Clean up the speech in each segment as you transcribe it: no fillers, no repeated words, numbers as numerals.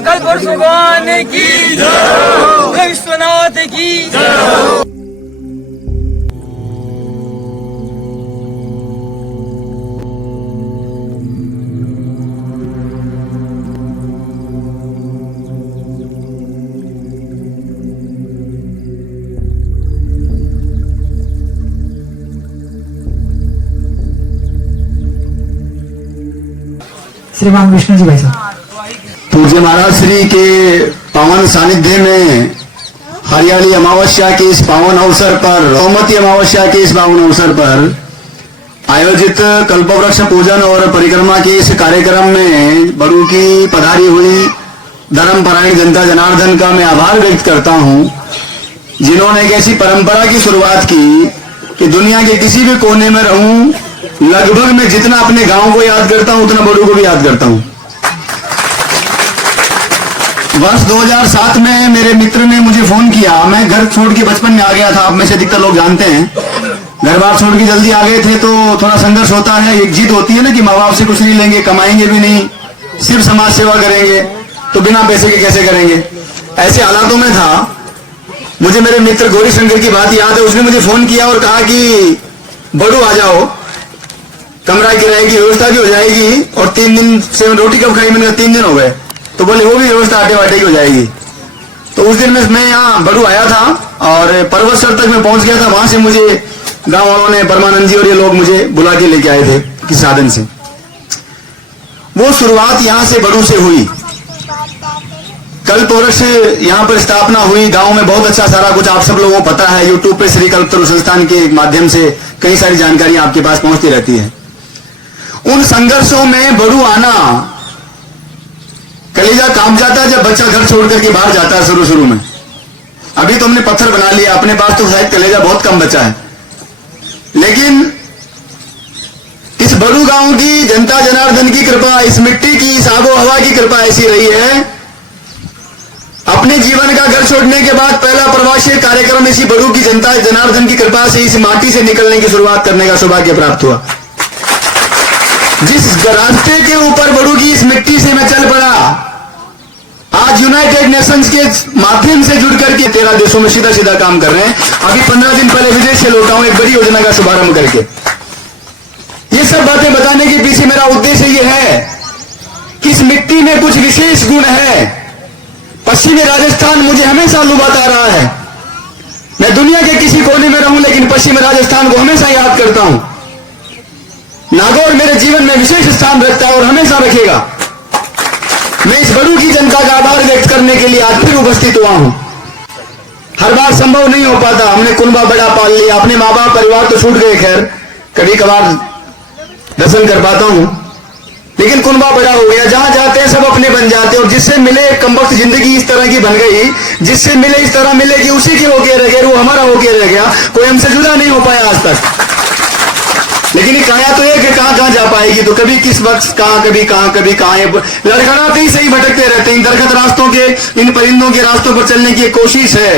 कल्पवृक्ष भगवान की जय, विश्वनाथ की जय। श्रीमान विष्णु जी भाई साहब। पूज्य महाराज श्री के पावन सानिध्य में हरियाली अमावस्या के इस पावन अवसर पर, सोमवती अमावस्या के इस पावन अवसर पर आयोजित कल्पवृक्ष पूजन और परिक्रमा के इस कार्यक्रम में बड़ू की पधारी हुई धर्मपरायण जनता जनार्दन का मैं आभार व्यक्त करता हूं, जिन्होंने एक ऐसी परंपरा की शुरुआत की कि दुनिया के किसी भी कोने में रहूं, लगभग मैं जितना अपने गांव को याद करता हूं उतना बड़ू को भी याद करता हूं। वर्ष 2007 में मेरे मित्र ने मुझे फोन किया। मैं घर छोड़ के बचपन में आ गया था, आप में से अधिकतर लोग जानते हैं, घर बार छोड़ के जल्दी आ गए थे तो थोड़ा संघर्ष होता है। एक जिद होती है ना कि माँ बाप से कुछ नहीं लेंगे, कमाएंगे भी नहीं, सिर्फ समाज सेवा करेंगे, तो बिना पैसे के कैसे करेंगे। ऐसे हालातों में था। मुझे मेरे मित्र गौरी शंकर की बात याद है। उसने मुझे फोन किया और कहा कि बड़ू आ जाओ, कमरा किराए की व्यवस्था भी हो जाएगी और 3 दिन से रोटी कब खाई। मैंने कहा 3 दिन हो गए, तो बोले वो भी व्यवस्था आटे वाटे की हो जाएगी। तो उस दिन मैं यहाँ बड़ू आया था और पर्वत सर तक मैं पहुंच गया था। वहां से मुझे गांव वालों ने, परमानंद जी और ये लोग मुझे बुला के लेके आए थे किस साधन से। वो शुरुआत यहाँ से बड़ू से हुई। कल्पवृक्ष यहाँ पर स्थापना हुई। गांव में बहुत अच्छा सारा कुछ आप सब लोगों को पता है। यूट्यूब पे श्री कल्पतरु संस्थान के माध्यम से कई सारी जानकारी आपके पास पहुंचती रहती है। उन संघर्षों में बड़ू आना, कलेजा कांप जाता है जब बच्चा घर छोड़ करके बाहर जाता है शुरू में। अभी तो हमने पत्थर बना लिया, अपने पास तो शायद कलेजा बहुत कम बचा है, लेकिन इस बड़ू गांव की जनता जनार्दन की कृपा, इस मिट्टी की, इस आबो हवा की कृपा ऐसी रही है। अपने जीवन का घर छोड़ने के बाद पहला प्रवासी कार्यक्रम इसी बड़ू की जनता जनार्दन की कृपा से इस माटी से निकलने की शुरुआत करने का सौभाग्य प्राप्त हुआ। जिस रास्ते के ऊपर बड़ू की इस मिट्टी से मैं चल पड़ा, आज यूनाइटेड नेशंस के माध्यम से जुड़ करके 13 देशों में सीधा सीधा काम कर रहे हैं। अभी 15 दिन पहले विदेश से लौटा हूं एक बड़ी योजना का शुभारंभ करके। ये सब बातें बताने के पीछे मेरा उद्देश्य ये है कि इस मिट्टी में कुछ विशेष गुण है। पश्चिमी राजस्थान मुझे हमेशा लुभाता रहा है। मैं दुनिया के किसी कोने में रहूं लेकिन पश्चिमी राजस्थान को हमेशा याद करता हूं। नागौर मेरे जीवन में विशेष स्थान रखता है और हमेशा रखेगा। मैं इस बड़ू की जनता का आभार व्यक्त करने के लिए आज फिर उपस्थित हुआ हूं। हर बार संभव नहीं हो पाता। हमने कुनबा बड़ा पाल लिया, अपने माँ बाप परिवार तो छूट गए, खैर कभी कभार दर्शन कर पाता हूं, लेकिन कुनबा बड़ा हो गया। जहां जाते हैं सब अपने बन जाते हैं और जिससे मिले कमबख्त जिंदगी इस तरह की बन गई, जिससे मिले इस तरह मिले कि उसी की होके रह गया, वो हमारा होके रह गया, कोई हमसे जुदा नहीं हो पाया आज तक। लेकिन ये काया तो है कि कहां जा पाएगी, तो कभी किस वक्त कहां, कभी कहां लड़खड़ाते ही सही भटकते रहते हैं। इन दरखत रास्तों के, इन परिंदों के रास्तों पर चलने की कोशिश है,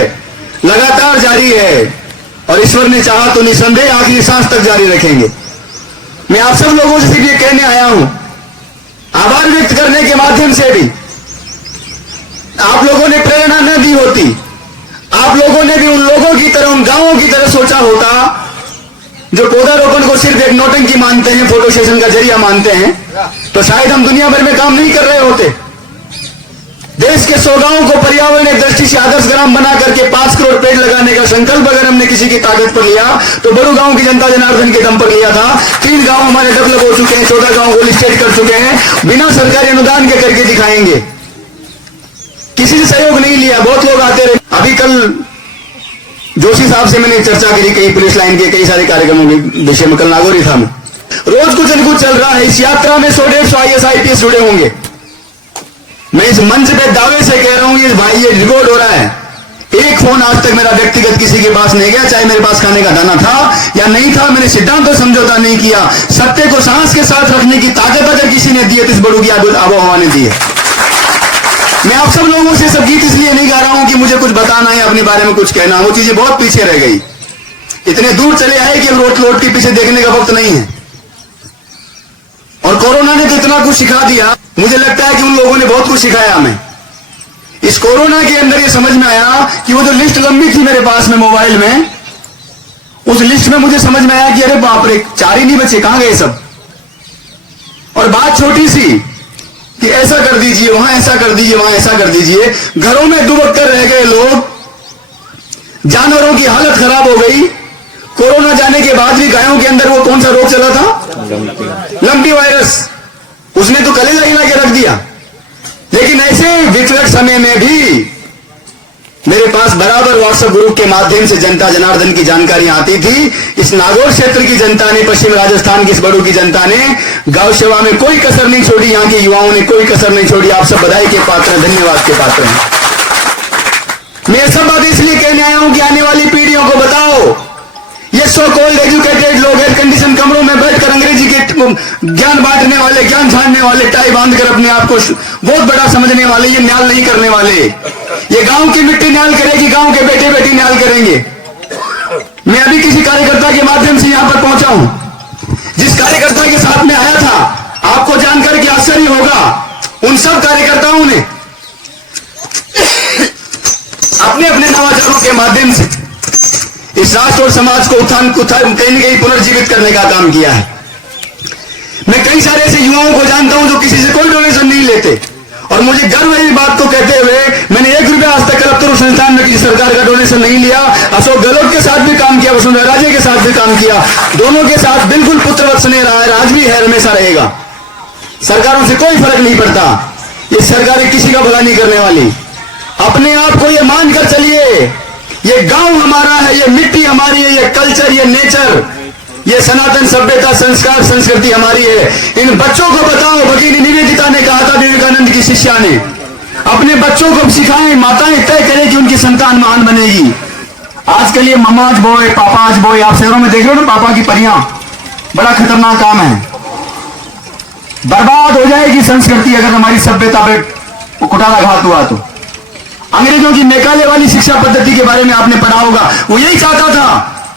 लगातार जारी है और ईश्वर ने चाहा तो निसंदेह आखिरी सांस तक जारी रखेंगे। मैं आप सब लोगों से सिर्फ ये कहने आया हूं, आभार व्यक्त करने के माध्यम से भी आप लोगों ने प्रेरणा न दी होती, आप लोगों ने भी उन लोगों की तरह, उन गांवों की तरह सोचा होता जो पौधारोपण को सिर्फ एक नौटंकी मानते हैं, फोटो सेशन का जरिया मानते हैं, तो शायद हम दुनिया भर में काम नहीं कर रहे होते। देश के 100 गांवों को पर्यावरण एक दृष्टि से आदर्श ग्राम बना करके 5 करोड़ पेड़ लगाने का संकल्प अगर हमने किसी की ताकत पर लिया तो बड़ू गांव की जनता जनार्दन के दम पर लिया था। 3 गांव हमारे डेवलप हो चुके हैं, 14 गांव गोल्ड स्टेट कर चुके हैं, बिना सरकारी अनुदान के करके दिखाएंगे। किसी से सहयोग नहीं लिया, बहुत लोग आते रहे। अभी कल जोशी साहब से मैंने चर्चा करी कई पुलिस लाइन के कई सारे कार्यक्रमों के विषय में। कल नागौरी था मैं। रोज कुछ न कुछ चल रहा है। इस यात्रा में 100-150 IAS IPS जुड़े होंगे। मैं इस मंच पे दावे से कह रहा हूं, ये भाई ये रिकॉर्ड हो रहा है। एक फोन आज तक मेरा व्यक्तिगत किसी के पास नहीं गया, चाहे मेरे पास खाने का दाना था या नहीं था। मैंने सिद्धांत तो समझौता नहीं किया। सत्य को सांस के साथ रखने की ताकत अगर किसी ने दी है तो इस बड़ू की आबोहवा ने दी है। मैं आप सब लोगों से सब गीत इसलिए नहीं गा रहा हूं कि मुझे कुछ बताना है, अपने बारे में कुछ कहना, वो चीजें बहुत पीछे रह गई। इतने दूर चले आए कि लौट के पीछे देखने का वक्त नहीं है। और कोरोना ने तो इतना कुछ सिखा दिया, मुझे लगता है कि उन लोगों ने बहुत कुछ सिखाया हमें। इस कोरोना के अंदर ये समझ में आया कि वो जो लिस्ट लंबी थी मेरे पास में मोबाइल में, उस लिस्ट में मुझे समझ में आया कि अरे बाप रे, 4 ही नहीं बचे, कहां गए सब। और बात छोटी सी कि ऐसा कर दीजिए, वहां ऐसा कर दीजिए, वहां ऐसा कर दीजिए। घरों में दुबक कर रह गए लोग, जानवरों की हालत खराब हो गई। कोरोना जाने के बाद भी गायों के अंदर वो कौन सा रोग चला था, लंपी वायरस, उसने तो कलेजा हिला के रख दिया। लेकिन ऐसे विकट समय में भी मेरे पास बराबर व्हाट्सएप ग्रुप के माध्यम से जनता जनार्दन की जानकारियां आती थी। इस नागौर क्षेत्र की जनता ने, पश्चिम राजस्थान की इस बड़ू की जनता ने गौ सेवा में कोई कसर नहीं छोड़ी, यहां के युवाओं ने कोई कसर नहीं छोड़ी। आप सब बधाई के पात्र हैं, धन्यवाद के पात्र हैं। मैं सब बात इसलिए कहने आया हूं कि आने वाली पीढ़ियों को बताओ, ये सो कॉल्ड एजुकेटेड लोग एयर कंडीशन कमरों में बैठकर अंग्रेजी के ज्ञान बांटने वाले, ज्ञान झाड़ने वाले, टाई बांधकर अपने आप को बहुत बड़ा समझने वाले, ये न्याल नहीं करने वाले। ये गांव की मिट्टी न्याल करेगी, गांव के बेटे बेटी न्याल करेंगे। मैं अभी किसी कार्यकर्ता के माध्यम से यहां पर पहुंचा हूं, जिस कार्यकर्ता के साथ में आया था, आपको जानकर के आश्चर्य होगा, उन सब कार्यकर्ताओं ने अपने अपने नवाचारों के माध्यम से इस राष्ट्र और समाज को कहीं न कहीं पुनर्जीवित करने का काम किया है। मैं कई सारे ऐसे युवाओं को जानता हूं जो किसी से कोई डोनेशन नहीं लेते, और मुझे गर्व है इस बात को कहते हुए, मैंने 1 रुपया आज तक कलपतरू संस्थान में किसी सरकार का डोनेशन नहीं लिया। अशोक गहलोत के साथ भी काम किया, वसुंधरा राजे के साथ भी काम किया, दोनों के साथ बिल्कुल पुत्रवत स्नेह रहा है, आज भी है, हमेशा रहेगा। सरकारों से कोई फर्क नहीं पड़ता, ये सरकारें किसी का भला नहीं करने वाली। अपने आप को ये मानकर चलिए, ये गांव हमारा है, ये मिट्टी हमारी है, ये कल्चर, ये नेचर, ये सनातन सभ्यता, संस्कार, संस्कृति हमारी है। इन बच्चों को बताओ, भगिनी निवेदिता ने कहा था, विवेकानंद की शिष्या ने, अपने बच्चों को सिखाएं, माताएं तय करें कि उनकी संतान महान बनेगी। आजकल ये मम्माज बॉय, पापाज बॉय, आप शहरों में देख रहे हो ना, पापा की परियां, बड़ा खतरनाक काम है। बर्बाद हो जाएगी संस्कृति अगर हमारी सभ्यता पे कुटारा घात हुआ तो। अंग्रेजों की मैकाले वाली शिक्षा पद्धति के बारे में आपने पढ़ा होगा, वो यही चाहता था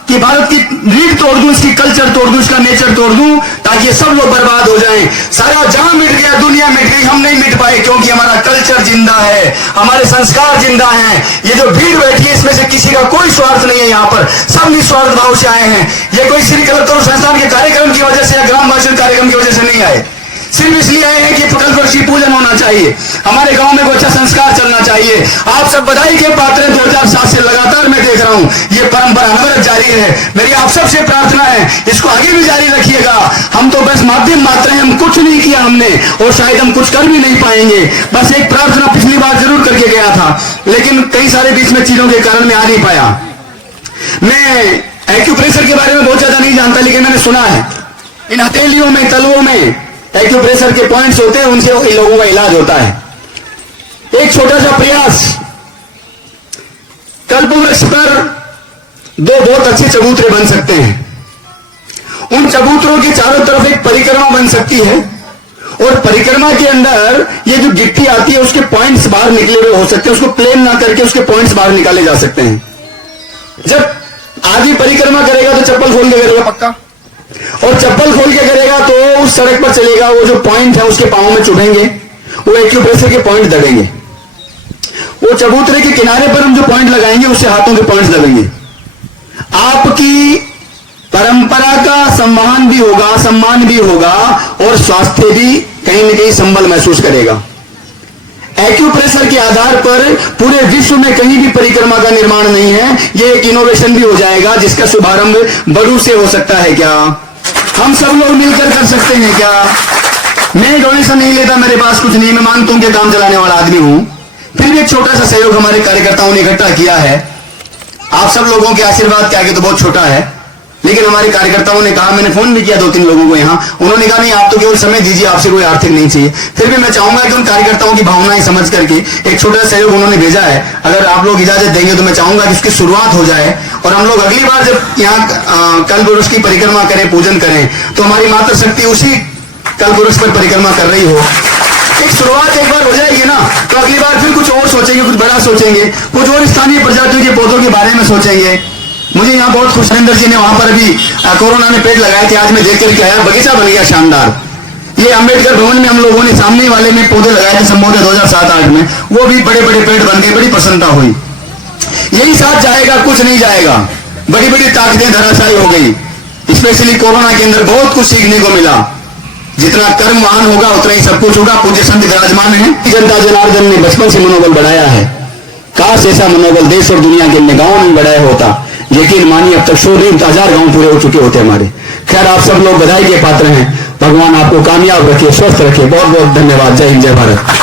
कि भारत की रीढ़ तोड़ दूं, इसकी कल्चर तोड़ दूं, इसका नेचर तोड़ दूं, ताकि सब लोग बर्बाद हो जाएं। सारा जहां मिट गया, दुनिया मिट गई, हम नहीं मिट पाए, क्योंकि हमारा कल्चर जिंदा है, हमारे संस्कार जिंदा हैं। ये जो भीड़ बैठी है, इसमें से किसी का कोई स्वार्थ नहीं है, यहाँ पर सब निस्वार्थ भाव से आए हैं। ये कोई श्री कलपतरू संस्थान के कार्यक्रम की वजह से या ग्राम वाचन कार्यक्रम की वजह से नहीं आए, सिर्फ इसलिए आए हैं कि कल्पवृक्ष पूजन होना चाहिए, हमारे गांव में कोई अच्छा संस्कार चलना चाहिए। आप सब बधाई के पात्र हैं। 2007 से लगातार मैं देख रहा हूं ये परंपरा अनवरत जारी है। मेरी आप सबसे प्रार्थना है, इसको आगे भी जारी रखिएगा। हम तो बस माध्यम मात्र हैं, हम कुछ नहीं किया हमने, और शायद हम कुछ कर भी नहीं पाएंगे। बस एक प्रार्थना पिछली बार जरूर करके गया था, लेकिन कई सारे बीच में चीजों के कारण मैं आ नहीं पाया। मैं एक्यूप्रेशर के बारे में बहुत ज्यादा नहीं जानता, लेकिन मैंने सुना है इन हथेलियों में, तलवों में एक्यूप्रेशर के पॉइंट्स होते हैं, उनसे इन लोगों का इलाज होता है। एक छोटा सा प्रयास, कल्पवृक्ष पर 2 बहुत अच्छे चबूतरे बन सकते हैं। उन चबूतरों के चारों तरफ एक परिक्रमा बन सकती है, और परिक्रमा के अंदर ये जो गिट्टी आती है उसके पॉइंट्स बाहर निकले हुए हो सकते हैं, उसको प्लेन ना करके उसके पॉइंट्स बाहर निकाले जा सकते हैं। जब आदमी परिक्रमा करेगा तो चप्पल खोल के करेगा पक्का, और चप्पल खोल के करेगा तो उस सड़क पर चलेगा, वो जो पॉइंट है उसके पांव में चुभेंगे, वो एक्यूप्रेशर के पॉइंट दबेंगे। वो चबूतरे के किनारे पर हम जो पॉइंट लगाएंगे उससे हाथों के पॉइंट्स दबेंगे। आपकी परंपरा का सम्मान भी होगा, सम्मान भी होगा, और स्वास्थ्य भी कहीं न कहीं संबल महसूस करेगा। एक्यूप्रेशर के आधार पर पूरे विश्व में कहीं भी परिक्रमा का निर्माण नहीं है। ये एक इनोवेशन भी हो जाएगा, जिसका शुभारंभ बड़ू से हो सकता है। क्या हम सब लोग मिलकर कर सकते हैं क्या? मैं डोनेशन नहीं लेता, मेरे पास कुछ नहीं, मैं मानता हूं कि काम चलाने वाला आदमी हूं, फिर भी एक छोटा सा सहयोग हमारे कार्यकर्ताओं ने इकट्ठा किया है। आप सब लोगों के आशीर्वाद के आगे तो बहुत छोटा है, लेकिन हमारे कार्यकर्ताओं ने कहा, मैंने फोन भी किया 2-3 लोगों को यहाँ, उन्होंने कहा नहीं आप तो केवल समय दीजिए, आपसे कोई आर्थिक नहीं चाहिए। फिर भी मैं चाहूंगा कि उन कार्यकर्ताओं की भावनाएं समझ करके एक छोटा सा सहयोग उन्होंने भेजा है। अगर आप लोग इजाजत देंगे तो मैं चाहूंगा कि उसकी शुरुआत हो जाए, और हम लोग अगली बार जब यहाँ कल्पवृक्ष की परिक्रमा करें, पूजन करें, तो हमारी मातृ शक्ति उसी कल्पवृक्ष पर परिक्रमा कर रही हो। एक शुरुआत एक बार हो जाएगी ना, तो अगली बार फिर कुछ और सोचेंगे, कुछ बड़ा सोचेंगे, कुछ और स्थानीय प्रजातियों के पौधों के बारे में सोचेंगे। मुझे यहाँ बहुत खुश, नरेंद्र जी ने वहां पर अभी कोरोना में पेड़ लगाए थे, आज मैं देख करके आया, बगीचा बन गया शानदार। ये अंबेडकर भवन में हम लोगों ने सामने वाले में पौधे लगाए थे संबोधन 2007-8 में, वो भी बड़े बड़े पेड़ बन गए, बड़ी प्रसन्नता हुई। यही साथ जाएगा, कुछ नहीं जाएगा। बड़ी बड़ी ताकतें धराशायी हो गई। स्पेशली कोरोना के अंदर बहुत कुछ सीखने को मिला। जितना कर्मवान होगा उतना ही सब कुछ होगा। पूज्य संत विराजमान है। जनता जनार्दन ने बचपन से मनोबल बढ़ाया है। काश ऐसा मनोबल देश और दुनिया के अन्य गांवों में बढ़ाया होता। यकीन मानिए अब तक 100,000 गांव पूरे हो चुके होते हमारे। खैर, आप सब लोग बधाई के पात्र हैं। भगवान आपको कामयाब रखे, स्वस्थ रखे। बहुत बहुत धन्यवाद। जय हिंद, जय भारत।